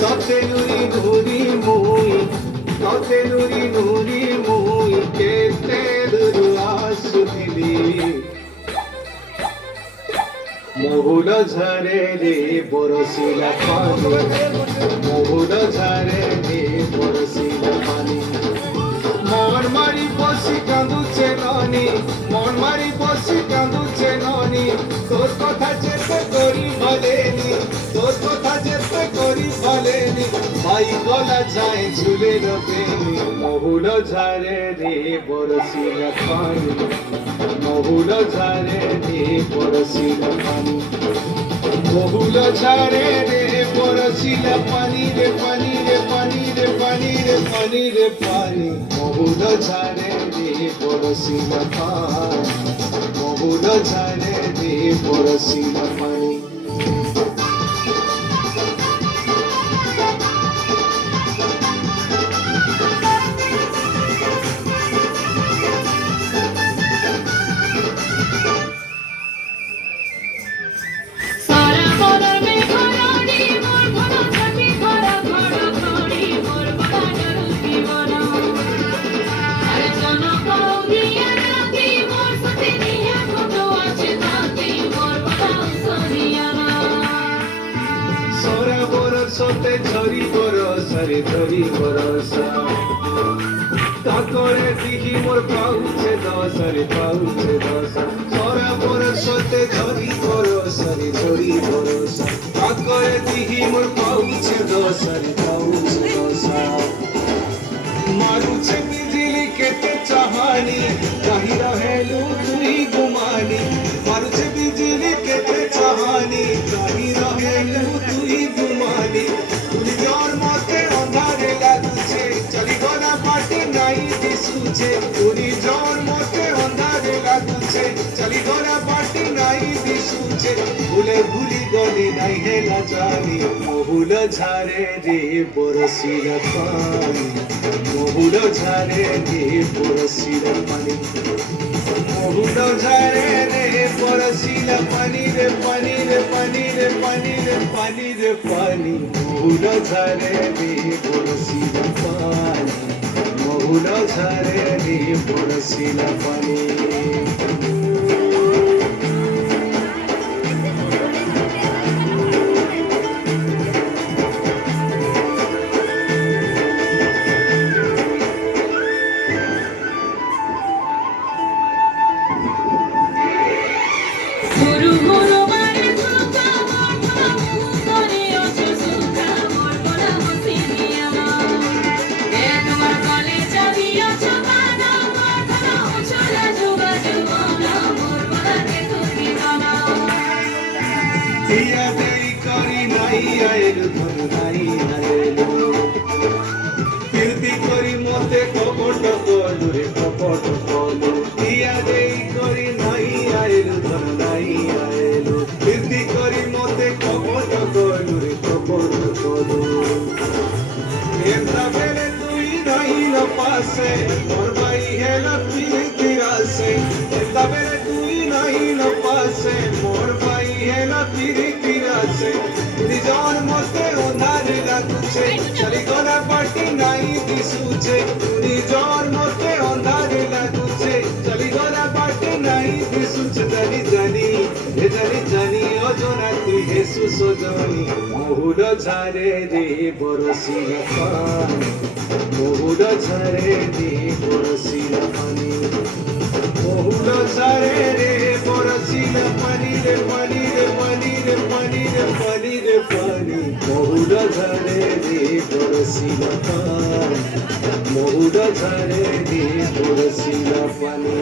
ততে নুরি নুরি মুই ততে নুরি নুরি মুই কেতে দুরু আসুতিলি মহুল ঝরে রে বরসিলা পানি মহুল ঝরে রে বরসিলা পানি মন মারি বসি কাঁদুছে ননি মন মারি বসি কাঁদুছে ননি তোর কথা যেতে করি বলেনি তোর কথা যেতে করি বলেনি ভাই গলা যায় ঝুলে রবেনি মহুল ঝরে রে বরসিলা পানি মহুল ঝরে রে বরসিলা পানি মহুল ঝরে রে বরসিলা পানি রে পানি রে পানি রে পানি রে পানি রে পানি মহুল ঝরে রে বরসিলা পানি মহুল ঝরে রে বরসিলা পানি বরসতে ঝরি বরসরে ঝরি বরসা তাকরে দিহি মোর পাউছে দশরে পাউছে দশা সরা বরসতে ঝরি বরসরে ঝরি বরসা তাকরে দিহি মোর পাউছে দশরে পাউছে দশা মারুছে বিজলি কেতে চাহানি কাহি रहेलू तुई गुमानी मारुছে বিজলি কেতে চাহানি কাহি रहेलू तुई गुमानी तुई जोर मते अंधारे लागुছে चली गला पाटी নাই দিসুছে तुई जोर मते अंधारे लागुছে चली गला पाटी নাই দিসুছে ভুলে ভুলি গলি নাই হেলা জানি মহুল ঝরে রে বরসিলা পানি মহুল ঝরে রে বরসিলা পানি মহুল ঝরে রে বরসিলা পানি রে পানি রে পানি রে পানি রে পানি রে পানি মহুল ঝরে রে বরসিলা পানি মহুল ঝরে রে বরসিলা পানি দিয়া দেই করি নাই আইলু ধন নাই আইলু কীর্তি করি মতে কপট কলু রে কপট কলু দিয়া দেই করি নাই আইলু ধন নাই আইলু কীর্তি করি মতে কপট কলু রে কপট কলু এন্তা বেলে তুই নাই না পাশে মোর ভাই হেলা প্রীতি রাসে এন্তা বেলে তুই নাই না পাশে মোর ভাই হেলা প্রীতি রাসে তুই জোর মতে ওনারে লাগুছে চলি গলা পাটি নাই দিসুছে তুই জোর মতে ওনারে লাগুছে চলি গলা পাটি নাই দিসুছে জানি জানি এ জানি জানি অজনা তুই হেসু সজনি মহুল ঝরে রে বরসিলা পানি মহুল ঝরে রে বরসিলা পানি মহুল ঝরে রে বরসিলা পানি রে পানি রে পানি রে পানি রে পানি রে পানি মহুল ঝরে রে বরসিলা পানি মহুল ঝরে রে বরসিলা পানি